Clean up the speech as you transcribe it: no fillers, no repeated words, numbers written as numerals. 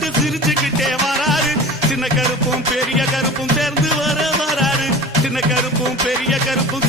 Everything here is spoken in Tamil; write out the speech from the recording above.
போட்டு சிரிச்சுக்கிட்டே வராரு. சின்ன கருப்பும் பெரிய கருப்பும் சேர்ந்து வராரு. சின்ன கருப்பும் பெரிய கருப்பும்